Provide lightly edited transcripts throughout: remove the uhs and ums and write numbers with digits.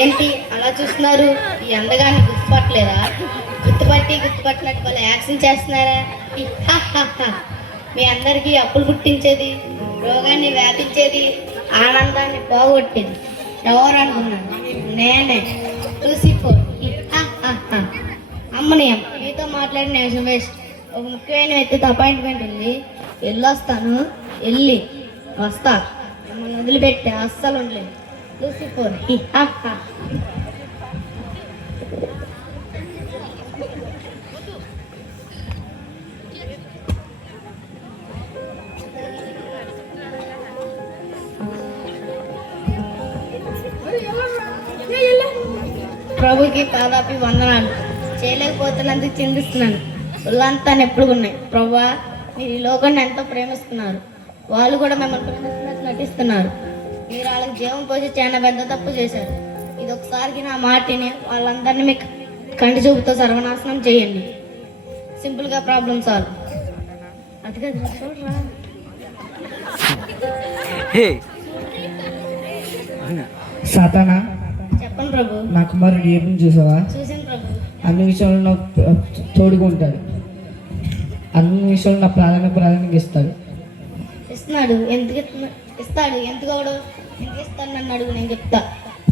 ఏంటి అలా చూస్తున్నారు? ఈ అందగాన్ని గుర్తుపట్టలేరా? గుర్తుపట్టినట్టు వాళ్ళు యాక్షన్ చేస్తున్నారా? హిహాహాహా. మీ అందరికీ అప్పులు పుట్టించేది, రోగాన్ని వ్యాపించేది, ఆనందాన్ని పోగొట్టేది ఎవరు అనుకున్నాను? నేనే లూసిఫర్. హిహాహాహా. అమ్మని మీతో మాట్లాడిన నిమిషం వేస్ట్. ఒక ముఖ్యమైన వ్యక్తితో అపాయింట్మెంట్ ఉంది, వెళ్ళొస్తాను. వెళ్ళి వస్తా. మిమ్మల్ని వదిలిపెట్టి అస్సలు ఉండలేదు. లూసిఫర్. హిహాహా. ప్రభుకి పాదాపి వందనాలు. చేయలేకపోతున్నందుకు చిందిస్తున్నాను. ఒళ్ళంతా నొప్పులున్నాయి. ప్రభా, మీరు ఈ లోకాన్ని ఎంతో ప్రేమిస్తున్నారు, వాళ్ళు కూడా మిమ్మల్ని ప్రేమిస్తున్నట్టు నటిస్తున్నారు. మీరు వాళ్ళకి జీవం పోసి చాలా పెద్ద తప్పు చేశారు. ఇది ఒకసారికి నా మాటిని వాళ్ళందరినీ మీకు కంటి చూపుతో సర్వనాశనం చేయండి. సింపుల్గా ప్రాబ్లం సాల్వ్. అది కదా చూడరా. సాతానా, చెప్పండి ప్రభు. నా కుమారుడు ఏం చూసావా? చూసాను ప్రభు. అన్ని విషయాలు నాకు తోడుగా ఉంటాడు. అన్ని విషయాలు నా ప్రాధాన్యత ఇస్తాడు. ఇస్తున్నాడు. ఎందుకు ఇస్తాడు? ఎందుకు ఇస్తాడు నన్ను అడుగు, నేను చెప్తా.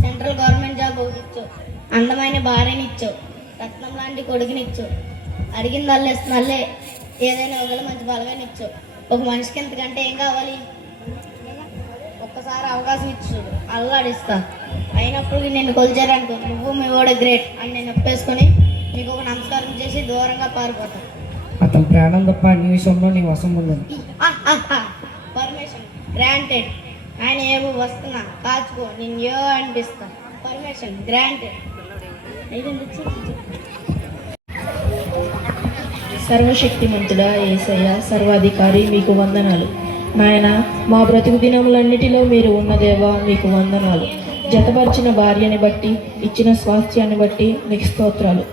సెంట్రల్ గవర్నమెంట్ జాబ్ ఒకటి ఇచ్చావు, అందమైన భార్యని ఇచ్చావు, రత్నం లాంటి కొడుకుని ఇచ్చావు, అడిగిన వాళ్ళు ఇస్తున్నల్లే ఏదైనా ఒకళ్ళు మంచి బలగాని ఇచ్చావు. ఒక మనిషికి ఎంతకంటే ఏం కావాలి? ఒక్కసారి అవకాశం ఇచ్చాడు, అల్లాడిస్తా. అయినప్పుడు నేను కొలిచారనుకో, నువ్వు మీ వాడే గ్రేట్ అని నేను ఒప్పేసుకొని మీకు ఒక నమస్కారం చేసి దూరంగా పారిపోతాను. అతని ప్రాణం తప్ప అన్ని విషయంలో నీ వశం ఉండదు. Permission granted. ఆయన ఏమో వస్తున్నా, కాచుకో, నేను ఏ అనిపిస్తా. Permission granted. సర్వశక్తిమంతుడా యేసయ్య, సర్వాధికారి, మీకు వందనాలు. నాయన, మా బ్రతుకు దినములన్నిటిలో మీరు ఉన్నదేవా, మీకు వందనాలు. జతపరిచిన భార్యని బట్టి, ఇచ్చిన స్వాస్థ్యాన్ని బట్టి మీకు స్తోత్రాలు.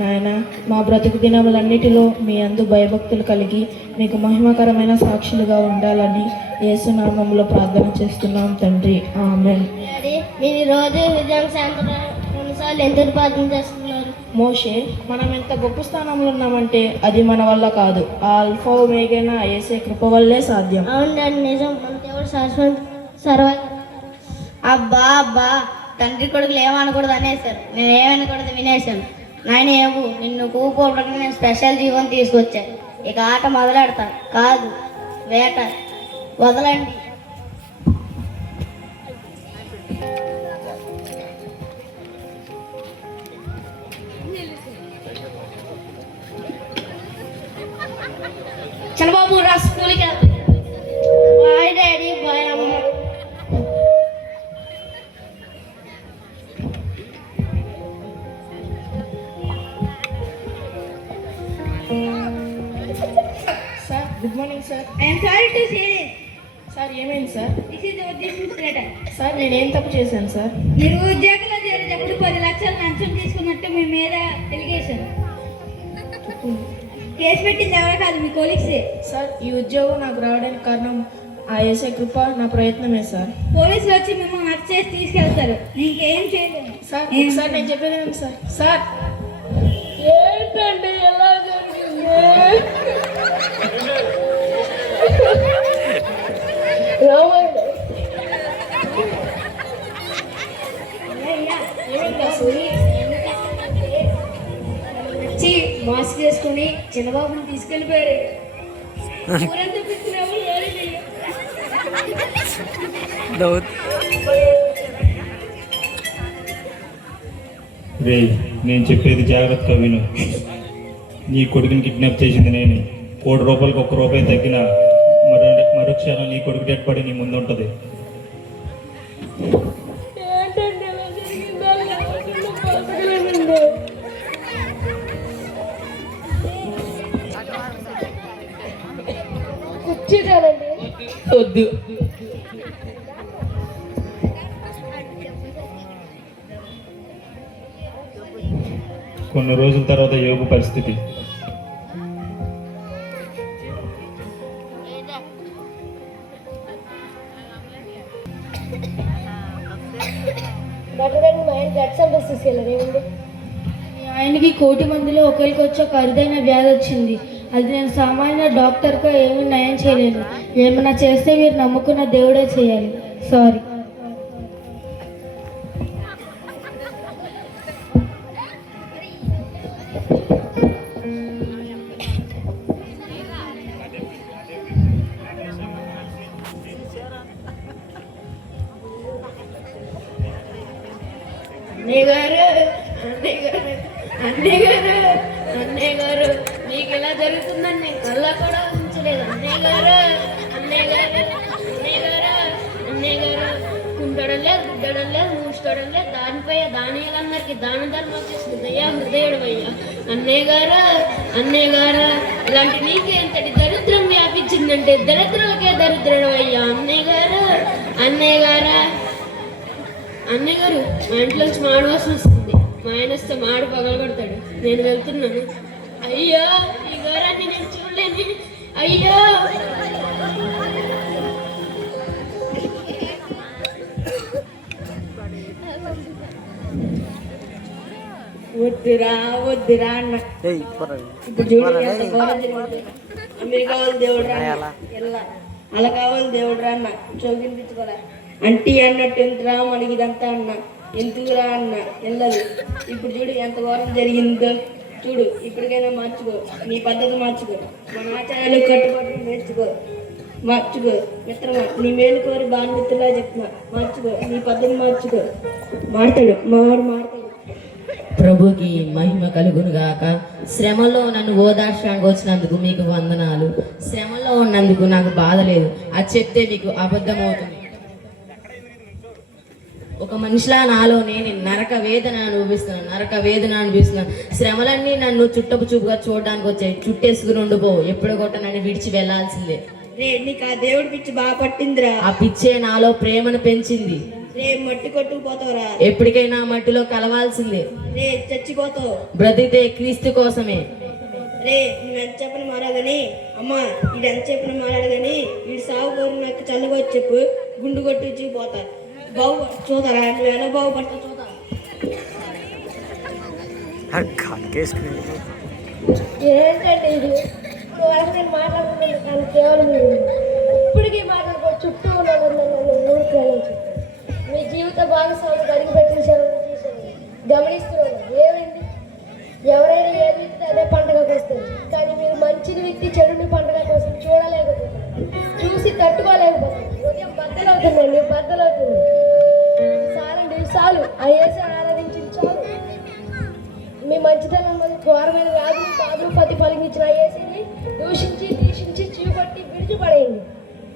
నాయన, మా బ్రతుకు దినములన్నిటిలో మీ అందు భయభక్తులు కలిగి మీకు మహిమకరమైన సాక్షులుగా ఉండాలని యేసునామములో ప్రార్థన చేస్తున్నాం తండ్రి. ఆమేన్. మీరు రోజు కొన్నిసార్లు ఎందుకు ప్రార్థన చేస్తున్నారు? మోషే, మనం ఎంత గొప్ప స్థానంలో ఉన్నామంటే అది మన వల్ల కాదు, ఆ అల్ఫా ఒమేగా యేసే కృప వల్లే సాధ్యం. అవునండి, నిజం. మన దేవుడు శాశ్వత అబ్బా తండ్రి కొడుకులు ఏమనకూడదు అనేసారు, నేను ఏమనకూడదు వినేశాను. నాయన ఏమో నిన్ను కూకోవడానికి నేను స్పెషల్ జీవం తీసుకొచ్చాను. ఇక ఆట మొదలెడతా. కాదు, వేట. వదలండి. చంద్రబాబు రా స్కూల్కి వెళ్తా. బాయ్ డాడీ, బాయ్ అమ్మ. Sir, good morning sir. I'm sorry to say this. Sir, ఏమైంది sir? This is your dismiss letter. Sir, నేనేం తప్పు చేశాను సార్? మీరు ఉద్యోగంలో చేరేటప్పుడు 10 లక్షలు లంచం తీసుకున్నట్టు మీ మీద ఎలిగేషన్. కేసు పెట్టింది ఎవరో కాదు, మీ కొలీగ్సే. సార్, ఈ ఉద్యోగం నాకు రావడానికి కారణం ఆ యేసే కృప, నా ప్రయత్నమే సార్. పోలీసులు వచ్చి మిమ్మల్ని అరెస్ట్ చేసి తీసుకెళ్తారు. నీకేం చేయలేదు సార్. ఒకసారి నేను చెప్పేది సార్. సార్, ఏంటండి ఎలా జరిగింది? వచ్చి మాస్క్ చేసుకుని చిన్నబాబుని తీసుకెళ్ళిపోయారు. రే, నేను చెప్పేది జాగ్రత్తగా విను. నీ కొడుకుని కిడ్నాప్ చేసింది నేనే. ₹1 1 రూపాయి తగ్గిన మరుక్షణం నీ కొడుకు డెడ్ బాడీ నీ ముందు ఉంటుంది. వద్దు. కొన్ని రోజుల తర్వాత యోగు పరిస్థితి. డాక్టర్ గారిని మా ఆయన బ్లడ్ సాంపిల్స్ తీసుకెళ్ళారు ఏముంది? ఆయనకి 1,00,00,000 మందిలో ఒకరికి వచ్చి ఒక అరుదైన వ్యాధి వచ్చింది. అది నేను సామాన్య డాక్టర్గా ఏమీ నయం చేయలేను. ఏమన్నా చేస్తే మీరు నమ్ముకున్న దేవుడే చేయాలి. సారీ. అన్నయ్య గారు మీకు ఇలా జరుగుతుందని నేను కళ్ళ కూడా ఉంచలేదు. అన్నయ్య గారు కుంటడం లేదు, గుడ్డడం లేదు, మూసుకోవడం లేదు, దానిపై దానిలందరికీ దాన ధర్మం చేస్తుందయ్యా హృదయుడు అయ్యా. అన్నయ్య గారు ఇలాంటి నీకు ఎంతటి దరిద్రం వ్యాపించిందంటే దరిద్రులకే దరిద్రుడు అయ్యా. అన్నయ్య గారు మా ఇంట్లోంచి మాడు వాసన వస్తుంది. మా ఆయన వస్తే మాడు పగలగొడతాడు. నేను వెళ్తున్నాను. అయ్యో ఈ ఘోరాన్ని నేను చూడలేను. అయ్యో వద్దురా అన్న. ఇప్పుడు చూడు ఎంత ఘోరం జరిగింది. అమెరికా వాళ్ళు దేవుడు రా అలా కావాలి దేవుడు రా అన్న. చోకినిపించుకోరా అంటీ అన్నట్టు ఎంతరా మనకి ఇదంతా అన్న. ఎందుకురా అన్న వెళ్ళదు. ఇప్పుడు చూడు ఎంత ఘోరం జరిగిందో. చూడు ఇప్పటికైనా మార్చుకో, నీ పద్ధతి మార్చుకో, మన ఆచారాలు కట్టుబాట్లు మార్చుకో మిత్రమా. నీ మేలు కోరి బాధ్యతలా చెప్తున్నా, మార్చుకో, నీ పద్ధతి మార్చుకో. మాడతాడు మావాడు మాడతాడు. ప్రభుకి మహిమ కలుగును గాక. శ్రమలో నన్ను ఓదార్చడానికి వచ్చినందుకు మీకు వందనాలు. శ్రమలో ఉన్నందుకు నాకు బాధ లేదు. అది చెప్తే మీకు అబద్ధమవుతుంది. ఒక మనిషిలా నాలో నేను నరక వేదన అనుభవిస్తున్నాను. శ్రమలన్నీ నన్ను చుట్టపు చూపుగా చూడడానికి వచ్చాయి. చుట్టేసుకుని ఉండిపోవు, ఎప్పుడు కొట్ట నన్ను విడిచి వెళ్లాల్సిందే. రే నీకు ఆ దేవుడి పిచ్చి బాగా పట్టిందిరా. ఆ పిచ్చే నాలో ప్రేమను పెంచింది. రే మట్టి కొట్టుకుపోతావురా. ఎప్పటికైనా మట్టిలో కలవాల్సిందే. రే చచ్చిపోతావు. బ్రతికితే క్రీస్తు కోసమే. రే నువ్వు ఎంత చెప్పని మారాగని అమ్మా, ఇది ఎంత చెప్పిన మారాడు కానీ వీడి సాగు కోరి నాకు చల్లగా చెప్పు, గుండు కొట్టి పోతా. చూతారా నువ్వు ఎలా బాగుపడతా చూతా. ఏంటంటే ఇది వాళ్ళకి నేను మాట్లాడుతున్నాను కానీ కేవలం ఇప్పటికీ మాట్లాడుకో. చుట్టూ ఊరికి మీ జీవిత భాగస్వామికి అడిగి పెట్టించాను గమనిస్తున్నాను. ఏమైంది? ఎవరైనా ఏ విత్తి అదే పండుగకు వస్తుంది. కానీ మీరు మంచిని విత్తి చెడుని పండుగకు వస్తుంది చూడలేకపోతున్నారు, చూసి తట్టుకోలేకపోతున్నారు. ఉదయం బద్దలవుతుందండి, బద్దలవుతుంది. చాలు ఆ యేసుని ఆరాధించింది చాలు. మీ మంచితనం మంది ఘోరమైన వ్యాధులు బాధలు పతి పలికించిన యేసుని దూషించి చీకొట్టి విడిచిపడేయండి.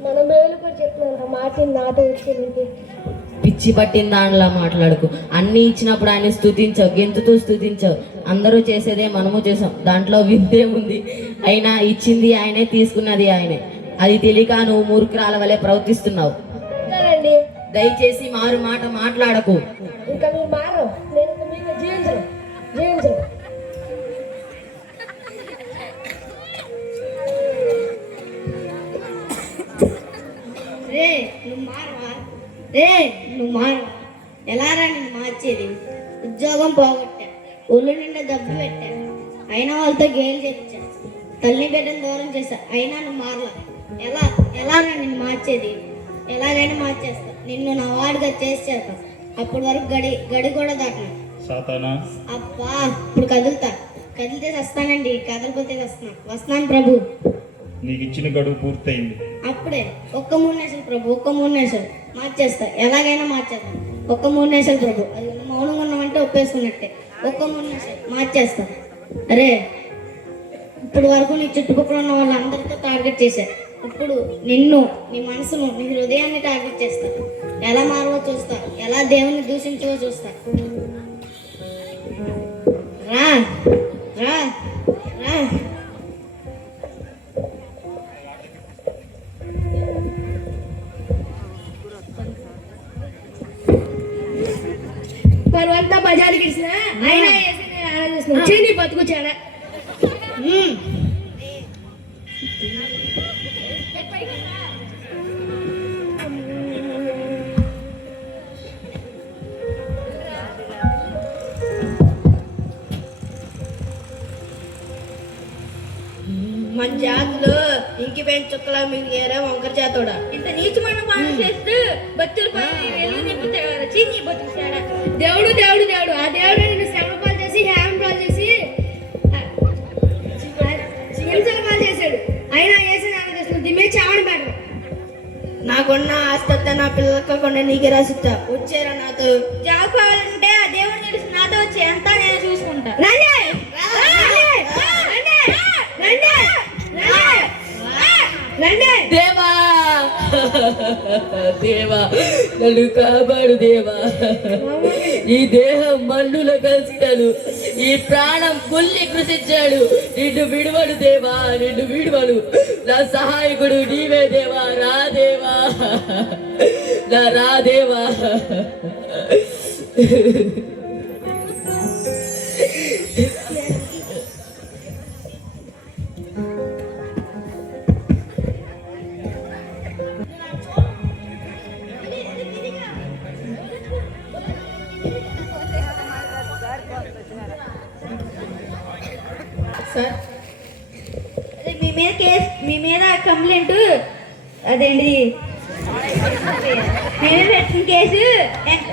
మన మేలు కూడా చెప్తున్నాను మాట నాతో వచ్చేది. పిచ్చి పట్టిన దానిలా మాట్లాడుకు. అన్ని ఇచ్చినప్పుడు ఆయన స్తుతించావు, గెంతుతూ స్తుతించావు. అందరూ చేసేదే మనము చేసాం, దాంట్లో వింతే ఉంది. అయినా ఇచ్చింది ఆయనే, తీసుకున్నది ఆయనే. అది తెలియక నువ్వు మూర్ఖురాల వలె ప్రవర్తిస్తున్నావు. దయచేసి మారు మాట మాట్లాడకు. ఇంకా మీరు మారు, నేను మీకు జీవించను. నువ్వు మారవా? ఎలారా నేను మార్చేది? ఉద్యోగం పోగొట్టా, ఒళ్ళు నిండా డబ్బు పెట్టా, అయినా వాళ్ళతో గేలు చేయించా, తల్లి బిడ్డను దూరం చేశా, అయినా నువ్వు మారలా. ఎలారా నేను మార్చేది? ఎలాగైనా మార్చేస్తా, నిన్ను నా వాడిగా చేసేస్తా. అప్పటి వరకు గడి కూడా దాటినా. అబ్బా ఇప్పుడు కదిలితే వస్తానండి, కదలిపోతే వస్తున్నాను ప్రభు. నీకు ఇచ్చిన గడువు పూర్తయింది. అప్పుడే ఒక్క 3 నిమిషాలు ప్రభు, ఒక్క 3 నిమిషాలు మార్చేస్తా, ఎలాగైనా మార్చేస్తా. ఒక్క 3 నిమిషాలు ప్రభు. అది మౌనంగా ఉన్నామంటే ఒప్పేసుకున్నట్టే. ఒక్క 3 నిమిషాలు మార్చేస్తా. అరే ఇప్పుడు వరకు నీ చుట్టుపక్కల ఉన్న వాళ్ళందరితో టార్గెట్ చేశారు. ఇప్పుడు నిన్ను, నీ మనసును, నీ హృదయాన్ని టార్గెట్ చేస్తా. ఎలా మారవో చూస్తా, ఎలా దేవుని దూషించవో చూస్తా. రా రా రా. పరువంతా బజార్కి ఇచ్చిన అయినా ఆలోచిస్తున్నా చీని బతుకు చాలా. మన జాతిలో ఇంకి పెంచి చుక్కలా మింగేరా వంకర చేతోడా. ఇంత నీచమైన పనులు చేస్తూ బతులు చీని బతుకు దేవుడు దేవుడు దేవుడు ఆ దేవుడు నిన్ను శ్రమ పాలు చేసి హ్యామ్ పాలు చేసి హింసల పాలు చేశాడు. అయినా వేసి నాకు చేస్తుంది దిమ్మే చావని పాడు. నాకున్న ఆస్తి నా పిల్లలకు కొన్ని నీకే రాసిస్తా. వచ్చారా నాతో? జాబ్ కావాలంటే ఆ దేవుడు నిలిచి నాతో వచ్చి ఎంత నేను చూసుకుంటా. దేవా దేవా నన్ను కాపాడు దేవా. ఈ దేహం మన్నులో కలిసినాడు, ఈ ప్రాణం కుల్లి కృషించాడు. నిన్ను విడువడు దేవా, నిన్ను విడువడు. నా సహాయకుడు నీవే దేవా. రా దేవా, నా రా దేవా. సార్ అదే మీ మీద కంప్లైంట్ అదేంటి నేనే పెట్టిన కేసు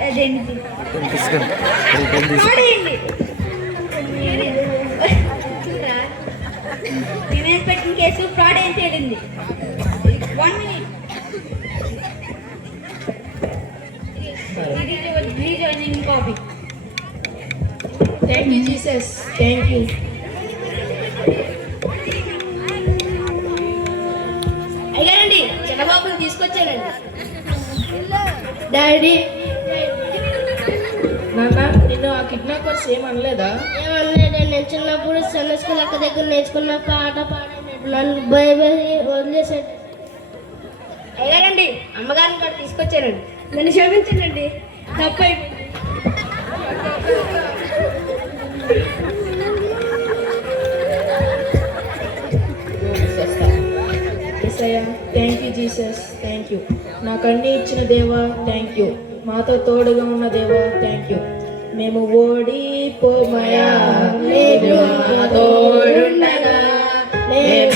అదేంటి పాడేయండి. మీ మీద పెట్టిన కేసు ఫ్రాడ్ ఏం తేలింది. 1 minute. Rejoining copy. Thank you Jesus, thank you. అయ్యారండి చిన్నబాబుని తీసుకొచ్చానండి. డాడీ నాన్న నిన్ను ఆ కిడ్నాపర్స్ ఏమనలేదా? ఏమన్నాడు? నేను చిన్నప్పుడు సండే స్కూల్ అక్క దగ్గర నేర్చుకున్న పాట పాడినాడు. నన్ను భయపడి వదిలేసాడు. అయ్యారండి అమ్మగారిని కూడా తీసుకొచ్చానండి. నన్ను క్షమించండి, తప్పైపోయింది. Yesayya thank you Jesus, thank you. నాకు అన్ని ఇచ్చిన దేవా థ్యాంక్ యూ. మాతో తోడుగా ఉన్న దేవా థ్యాంక్ యూ. మేము ఓడిపోమయా, తోడుండగా మేము